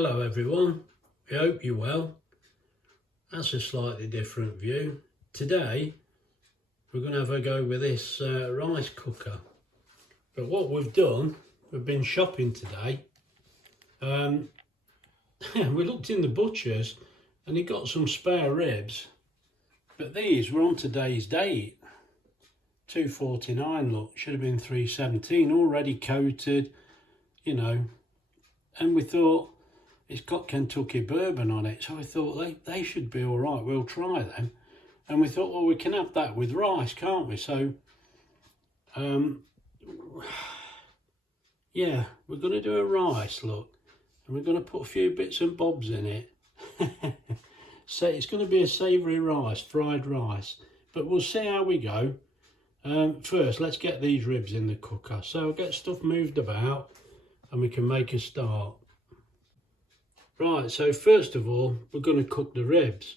Hello everyone, I hope you're well. That's a slightly different view. Today we're going to have a go with this rice cooker. But what we've done, we've been shopping today. We looked in the butcher's and he got some spare ribs. But these were on today's date. $2.49, look, should have been $3.17, already coated, you know. And we thought, it's got Kentucky bourbon on it, so I thought they should be all right. We'll try them. And we thought, well, we can have that with rice, can't we? So, yeah, we're going to do a rice, look. And we're going to put a few bits and bobs in it. So it's going to be a savoury rice, fried rice. But we'll see how we go. First, let's get these ribs in the cooker. So I'll get stuff moved about and we can make a start. Right, so first of all, we're going to cook the ribs.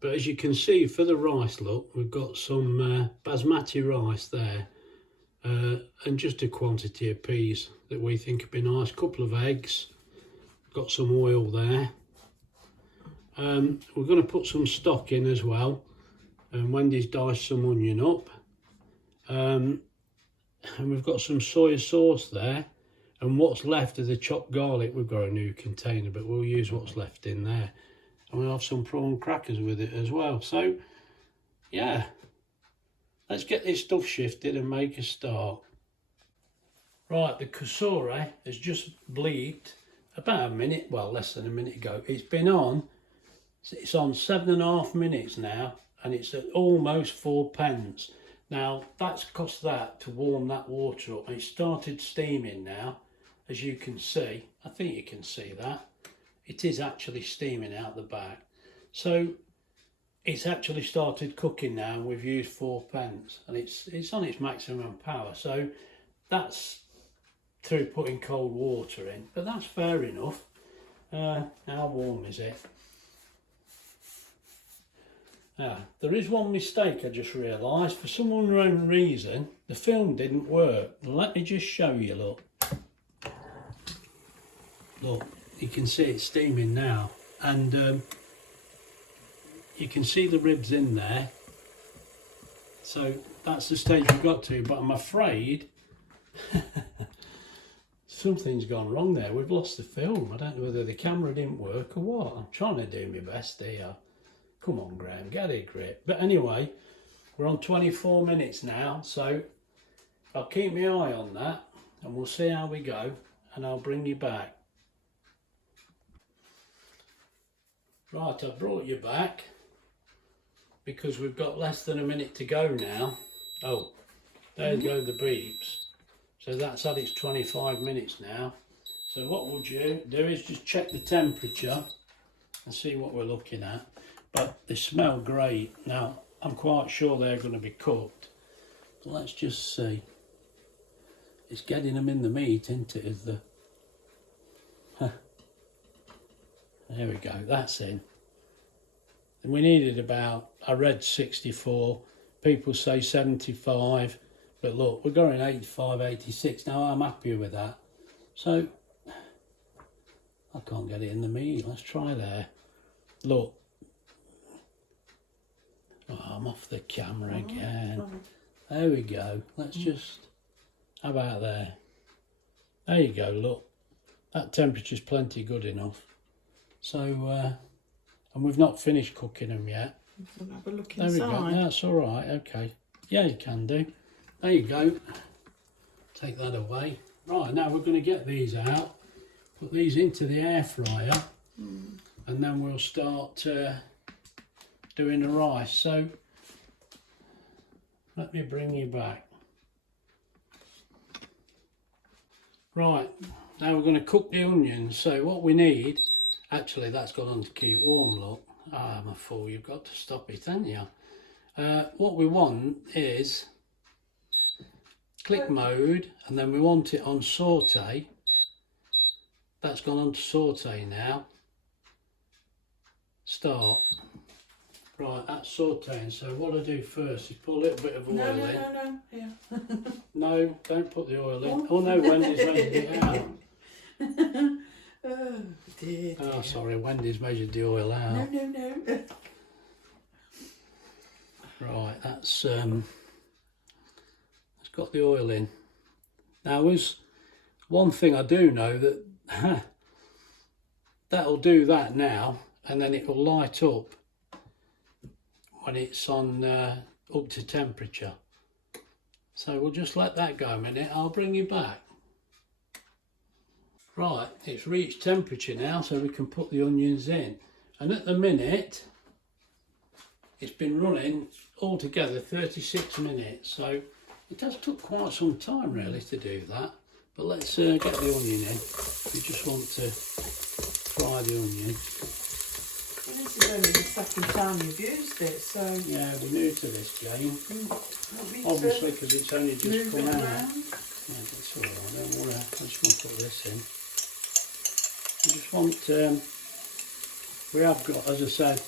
But as you can see, for the rice, look, we've got some basmati rice there. And just a quantity of peas that we think would be nice. Couple of eggs. Got some oil there. We're going to put some stock in as well. And Wendy's diced some onion up. And we've got some soy sauce there. And what's left of the chopped garlic, we've got a new container, but we'll use what's left in there. And we'll have some prawn crackers with it as well. So, yeah, let's get this stuff shifted and make a start. Right, the Cosori has just bleeped about a minute, well, less than a minute ago. It's been on, it's on 7.5 minutes now, and it's at almost 4 pence. Now, that's cost that to warm that water up. And it started steaming now. As you can see, I think you can see that. It is actually steaming out the back. So it's actually started cooking now, and we've used 4 pence. And it's on its maximum power. So that's through putting cold water in. But that's fair enough. How warm is it? There is one mistake I just realised. For some unknown reason, the film didn't work. Let me just show you, look. Look, you can see it's steaming now. And you can see the ribs in there. So that's the stage we've got to. But I'm afraid something's gone wrong there. We've lost the film. I don't know whether the camera didn't work or what. I'm trying to do my best here. Come on, Graham, get a grip. But anyway, we're on 24 minutes now, so I'll keep my eye on that and we'll see how we go, and I'll bring you back. Right, I've brought you back because we've got less than a minute to go now. Oh, there go the beeps. So that's had its 25 minutes now. So what we'll do is just check the temperature and see what we're looking at. But they smell great. Now, I'm quite sure they're going to be cooked. But let's just see. It's getting them in the meat, isn't it? Is the... There we go, that's in. And we needed about, I read 64. People say 75. But look, we're going 85, 86. Now, I'm happy with that. So, I can't get it in the meat. Let's try there. Look. Oh, I'm off the camera again. There we go. Let's just, how about there? There you go, look. That temperature's plenty good enough. So, and we've not finished cooking them yet. We'll have a look There we inside. go, that's all right, okay. Yeah, you can do. There you go. Take that away. Right, now we're going to get these out. Put these into the air fryer. And then we'll start doing the rice. So let me bring you back. Right, now we're going to cook the onions. So what we need, actually that's gone on to keep warm, look. Ah, I'm a fool, you've got to stop it, haven't you? What we want is click mode, and then we want it on saute. That's gone on to saute now. Start. Right, that's sauteing. So what I do first is put a little bit of oil in. No, here. No, don't put the oil in. Oh no, Wendy's ready to get out. Oh dear. Oh, sorry, Wendy's measured the oil out. No. Right, that's got the oil in. Now, there's one thing I do know that that'll do that now, and then it will light up when it's on up to temperature. So we'll just let that go a minute. I'll bring you back. Right, it's reached temperature now, so we can put the onions in. And at the minute, it's been running altogether 36 minutes. So it has took quite some time really to do that. But let's get the onion in. We just want to fry the onion. Well, this is only the second time you've used it, so... Yeah, we're new to this game. Obviously, because it's only just come out. Yeah, that's alright. I just want to put this in. We just want, we have got, as I said,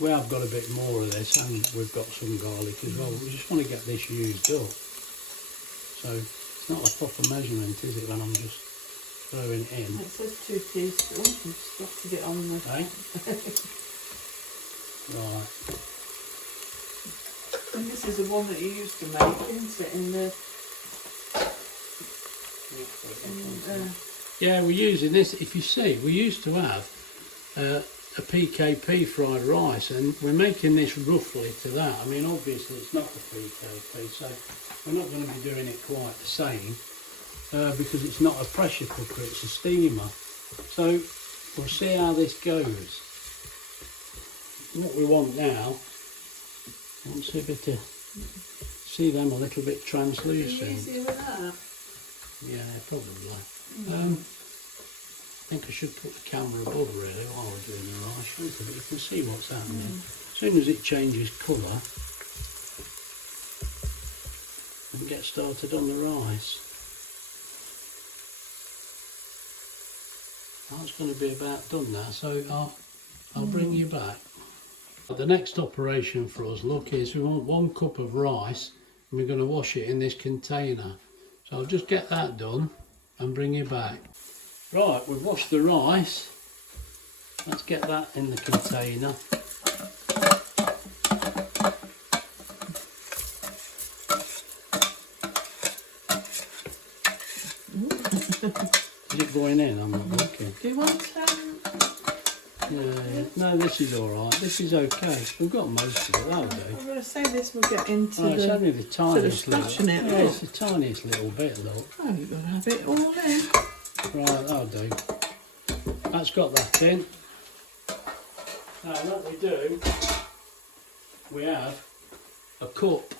we have got a bit more of this, and we've got some garlic as well. We just want to get this used up. So it's not a proper measurement, is it, when I'm just throwing it in? It says 2 teaspoons. You just have to get on the... Okay. Right. And this is the one that you used to make, isn't it? In the... Yeah, we're using this. If you see, we used to have a PKP fried rice, and we're making this roughly to that. I mean, obviously it's not the PKP, so we're not going to be doing it quite the same because it's not a pressure cooker, it's a steamer. So we'll see how this goes. What we want now, I want to see a bit of, see them a little bit translucent. Easier with that? Yeah, probably. I think I should put the camera above really while we're doing the rice, but you can see what's happening. As soon as it changes colour, we can get started on the rice. That's going to be about done now, so I'll bring you back. The next operation for us, look, is we want 1 cup of rice, and we're going to wash it in this container. So I'll just get that done and bring you back. Right, we've washed the rice. Let's get that in the container. Is it going in? I'm not looking. Do you want Yeah. No, this is alright. This is okay. We've got most of it, that'll do. I'm going to say this will get into It's only the tiniest little. it. Yeah, it's the tiniest little bit, look. Oh, you've got to have it all in. Right, that'll do. That's got that in. Now what we do, we have a cup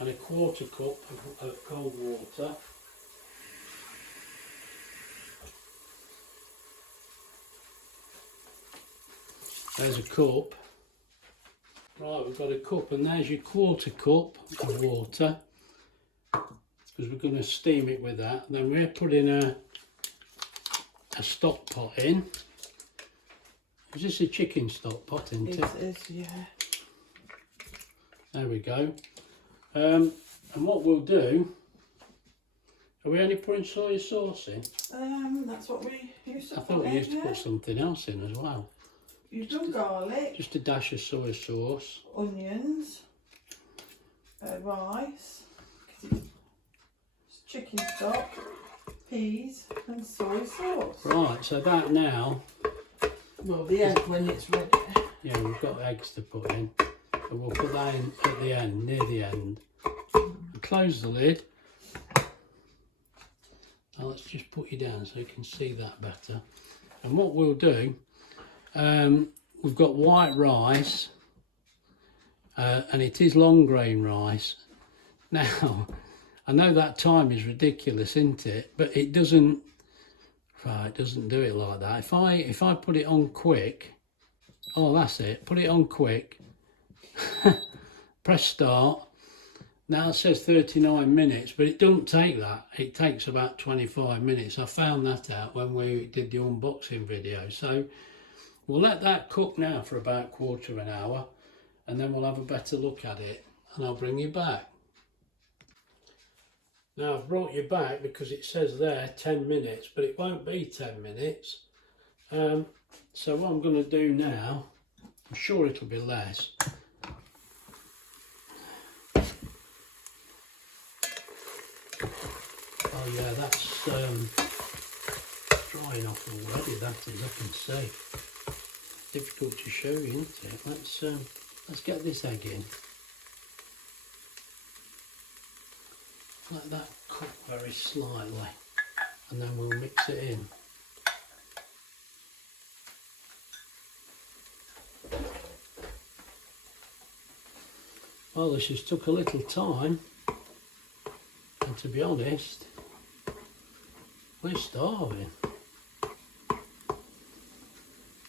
and a 1/4 cup of cold water. There's a cup. Right, we've got a cup, and there's your 1/4 cup of water, because we're going to steam it with that. Then we're putting a stock pot in. Is this a chicken stock pot, isn't it? It is, yeah. There we go. And what we'll do, are we only putting soy sauce in? That's what we used to I thought we used to put something else in as well. You've done garlic. Just a dash of soy sauce. Onions. Rice. It's chicken stock. Peas and soy sauce. Right, so that now... Well, the egg when it's ready. Yeah, we've got eggs to put in. But we'll put that in at the end, near the end. And close the lid. Now let's just put you down so you can see that better. And what we'll do, we've got white rice, and it is long grain rice. Now, I know that time is ridiculous, isn't it? But it doesn't. Right, it doesn't do it like that. If I put it on quick, oh, that's it. Put it on quick. Press start. Now it says 39 minutes, but it doesn't take that. It takes about 25 minutes. I found that out when we did the unboxing video. So we'll let that cook now for about 1/4 hour, and then we'll have a better look at it, and I'll bring you back. Now I've brought you back because it says there 10 minutes, but it won't be 10 minutes. So what I'm going to do now, I'm sure it'll be less. Oh yeah, that's drying off already, that is, I can see. Difficult to show you, isn't it? Let's get this egg in. Let that cook very slightly, and then we'll mix it in. Well, this has took a little time, and to be honest, we're starving.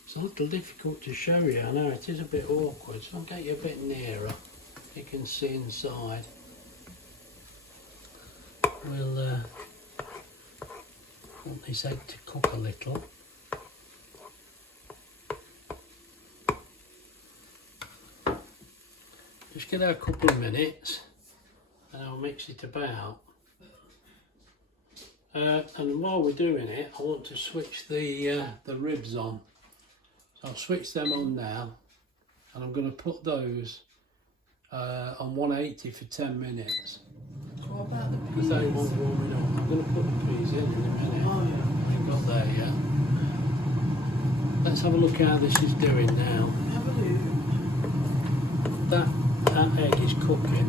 It's a little difficult to show you, I know it is a bit awkward, so I'll get you a bit nearer, you can see inside. We'll want this egg to cook a little. Just give it a couple of minutes and I'll mix it about. And while we're doing it, I want to switch the ribs on. So I'll switch them on now, and I'm going to put those on 180 for 10 minutes. What about the peas? Because they want warming up. I'm going to put the peas in a minute. Oh yeah. We haven't got there yet. Let's have a look how this is doing now. Have a look. That egg is cooking.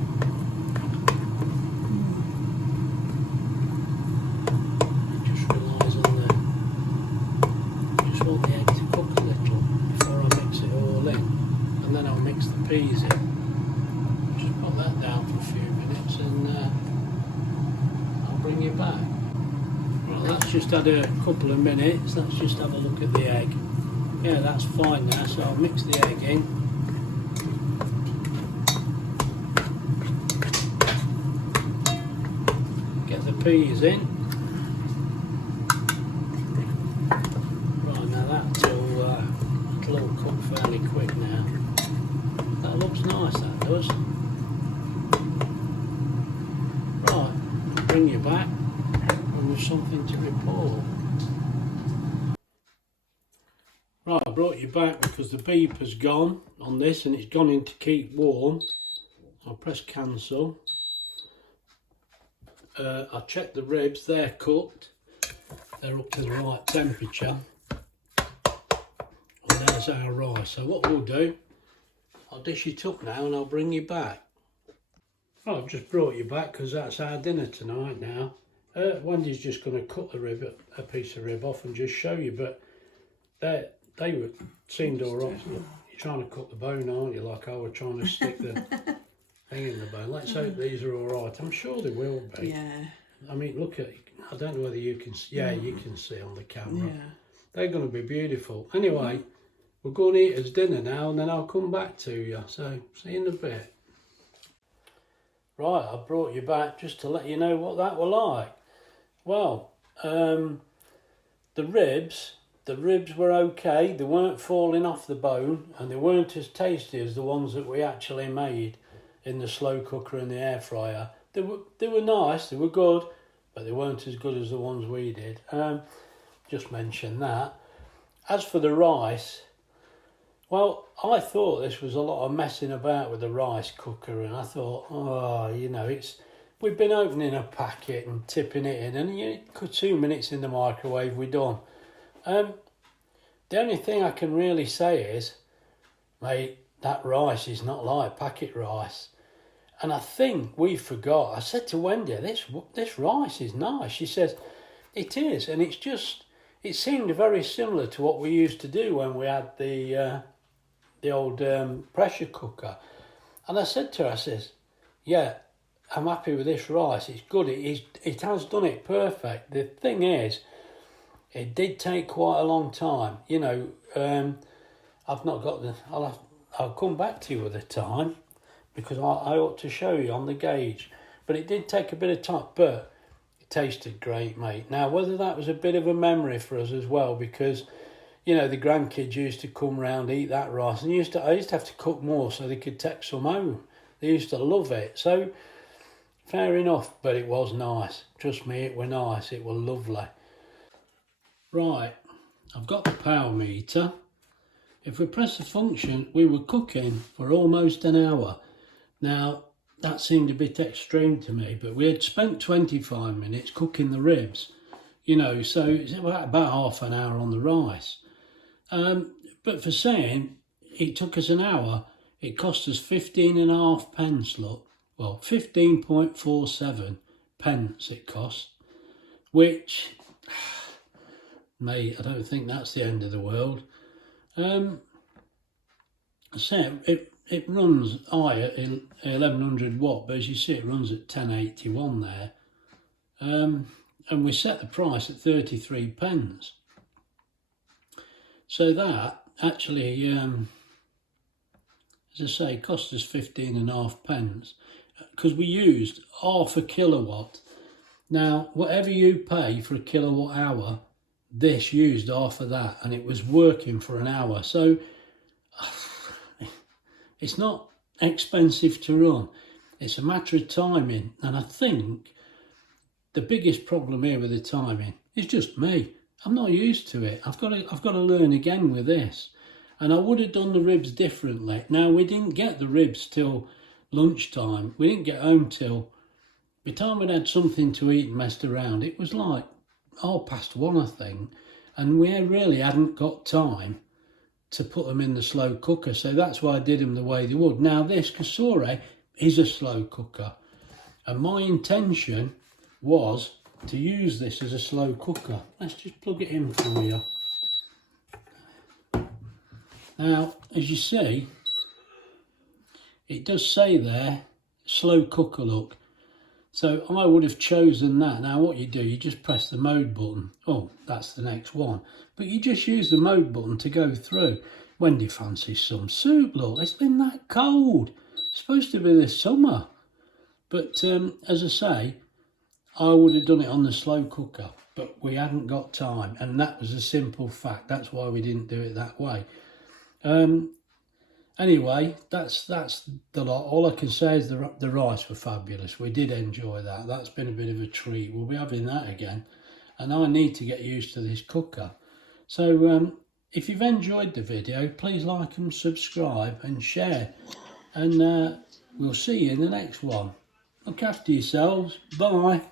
It just relies on just want the egg to cook a little before I mix it all in, and then I'll mix the peas in. Just put that down for a few minutes and I'll bring you back. Well, that's just had a couple of minutes. Let's just have a look at the egg. Yeah, that's fine now, so I'll mix the egg in. Get the peas in. Right, now that'll all cook fairly quick now. That looks nice, that does. Right, I'll bring you back and with something to report. Right, I brought you back because the beep has gone on this and it's gone in to keep warm. I'll press cancel. I checked the ribs, they're cooked. They're up to the right temperature. And there's our rice. So what we'll do, I'll dish it up now and I'll bring you back. Right, I've just brought you back because that's our dinner tonight now. Wendy's just going to cut a piece of rib off and just show you, but they seemed all right. You're trying to cut the bone, aren't you? Like I was trying to stick the thing in the bone. Let's hope these are all right. I'm sure they will be. Yeah. I mean, look at, I don't know whether you can see. Yeah, you can see on the camera. Yeah. They're going to be beautiful. Anyway, we're going to eat as dinner now and then I'll come back to you. So, see you in a bit. Right, I brought you back just to let you know what that were like. Well, the ribs were okay. They weren't falling off the bone and they weren't as tasty as the ones that we actually made in the slow cooker and the air fryer. They were nice, they were good, but they weren't as good as the ones we did. Just mention that. As for the rice, well, I thought this was a lot of messing about with the rice cooker, and I thought, oh, you know, we've been opening a packet and tipping it in, and 2 minutes in the microwave, we're done. The only thing I can really say is, mate, that rice is not like packet rice. And I think we forgot. I said to Wendy, this rice is nice. She says, it is, and it seemed very similar to what we used to do when we had the old pressure cooker. And I said to her, I says, yeah, I'm happy with this rice. It's good. It has done it perfect. The thing is, it did take quite a long time. You know, I've not got I'll come back to you with the time because I ought to show you on the gauge. But it did take a bit of time, but it tasted great, mate. Now, whether that was a bit of a memory for us as well, because, you know, the grandkids used to come round, eat that rice, and I used to have to cook more so they could take some home. They used to love it. So, fair enough, but it was nice. Trust me, it were nice. It were lovely. Right, I've got the power meter. If we press the function, we were cooking for almost an hour. Now, that seemed a bit extreme to me, but we had spent 25 minutes cooking the ribs, you know, so it's about half an hour on the rice. But for saying it took us an hour, it cost us 15.5 pence, look. Well, 15.47 pence it cost, which, mate, I don't think that's the end of the world. So it runs high at 1100 watt, but as you see, it runs at 1081 there. And we set the price at 33 pence. So that actually, as I say, cost us 15.5 pence because we used half a kilowatt. Now, whatever you pay for a kilowatt hour, this used half of that, and it was working for an hour. So it's not expensive to run. It's a matter of timing, and I think the biggest problem here with the timing is just me. I'm not used to it. I've got to learn again with this, and I would have done the ribs differently. Now, we didn't get the ribs till lunchtime. We didn't get home till by the time we'd had something to eat and messed around. It was like 1:30, I think, and we really hadn't got time to put them in the slow cooker, so that's why I did them the way they would. Now, this Cosori is a slow cooker, and my intention was to use this as a slow cooker. Let's just plug it in for you. Now, as you see, it does say there, slow cooker, look. So I would have chosen that. Now what you do, you just press the mode button. Oh, that's the next one. But you just use the mode button to go through. Wendy fancies some soup, look. It's been that cold. It's supposed to be this summer. But as I say, I would have done it on the slow cooker, but we hadn't got time, and that was a simple fact. That's why we didn't do it that way. Anyway, that's the lot. All I can say is the rice were fabulous. We did enjoy that. That's been a bit of a treat. We'll be having that again, and I need to get used to this cooker. So if you've enjoyed the video, please like and subscribe and share, and we'll see you in the next one. Look after yourselves. Bye.